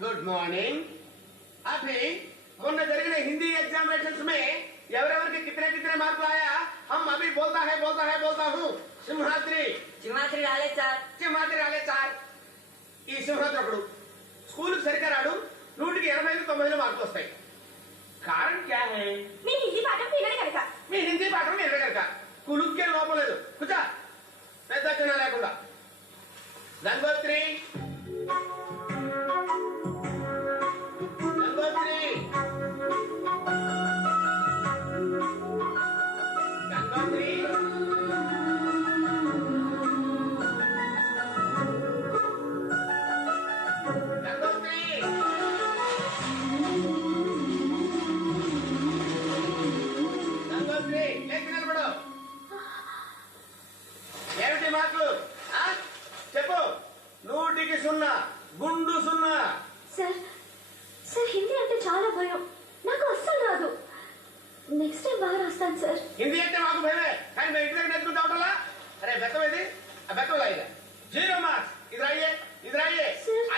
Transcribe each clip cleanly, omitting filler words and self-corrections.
Good morning. अभी मोन्ने జరిగిన Hindi examinations में ఎవరెవర్ के कितने कितने मार्क लाया हम अभी बोलता हूँ। सिंहाद्री రాలే సార్. సింహాద్రి రాలే సార్. ఈ సింహాద్రి ఒకడు స్కూల్ సరిగ్గా రాడు, 100కి 80 90 మార్కులు వస్తాయి. कारण क्या है? మీ హిందీ పాఠం వినడు కనుక. మీ హిందీ పాఠం వినడు కనుక. కులుక్కే లోపం లేదు. కూర్చో, పెద్ద చిన్న లేకుండా. గంగోత్రి గంగోత్రి గంగోత్రి గంగోత్రి గంగోత్రి లేచి నిలబడు. ఏమిటి మార్కులు? చెప్పు. 100కి 0, గుండు 0. సార్ సార్ హిందీ అంటే చాలా భయం, నాకు అస్సలు రాదు. నెక్స్ట్ టైం బాగా రాస్తాను సార్. హిందీ అంటే మాకు భయమే, కానీ మేము ఇంటి దగ్గర నేర్చుకుంటా ఉంటాలా? అరే బెత్తం ఏది? ఆ బెత్తం లాయిగా 0 మార్క్స్. ఇది రాయే.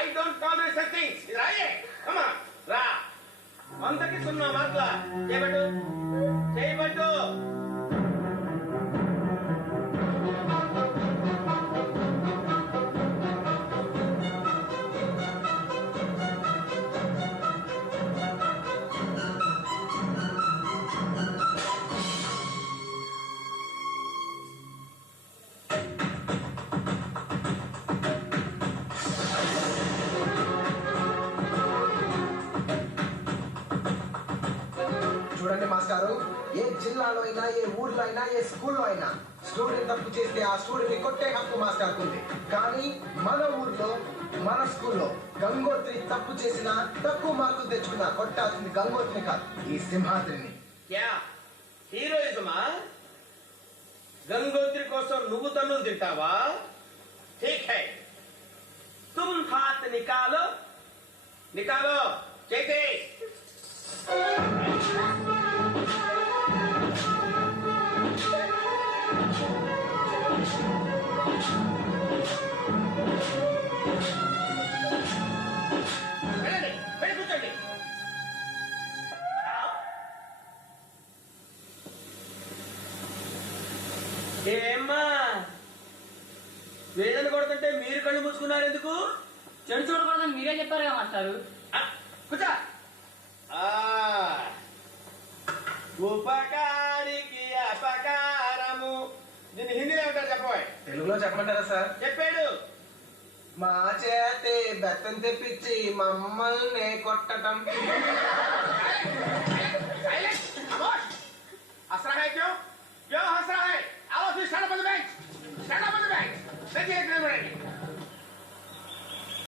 I don't tolerate such things. ఇది రాయే. కమా రా. 100కి 0 మార్కులా. చేయబట్టు. చూడండి మాస్టారు, ఏ జిల్లాలో అయినా, ఏ ఊర్లో అయినా, ఏ స్కూల్లో అయినా స్టూడెంట్ తప్పు చేస్తే ఆ స్టూడెంట్ ని కొట్టే హక్కు మాస్టర్ ఉంది. కానీ మన ఊర్లో, మన స్కూల్లో గంగోత్రి తప్పు చేసినా, తక్కువ మార్కులు తెచ్చుకున్నా కొట్టాల్సింది గంగోత్రిని కాదు, ఈ సింహాద్రిని. క్యా హీరోయిజమా? గంగోత్రి కోసం నువ్వు తన్నులు తింటావా? ఠీక్ హై, తుమ్ హాత్ నికాలో. చేతే. వెళ్ళి కూర్చోండి. ఏమ్మా వేదన కొడుతుంటే మీరు కళ్ళు మూసుకున్నారు ఎందుకు? చెడు చూడకూడదని మీరే చెప్పారుగా మాస్టారు. కూర్చో. ఉపకారికి అపకారము, దీన్ని హిందీలో ఏమంటారు చెప్పబోయ్? తెలుగులో చెప్పమంటారా సార్? చెప్పాడు. మా చేతే బెత్తం తెప్పించి మమ్మల్ని కొట్టటం.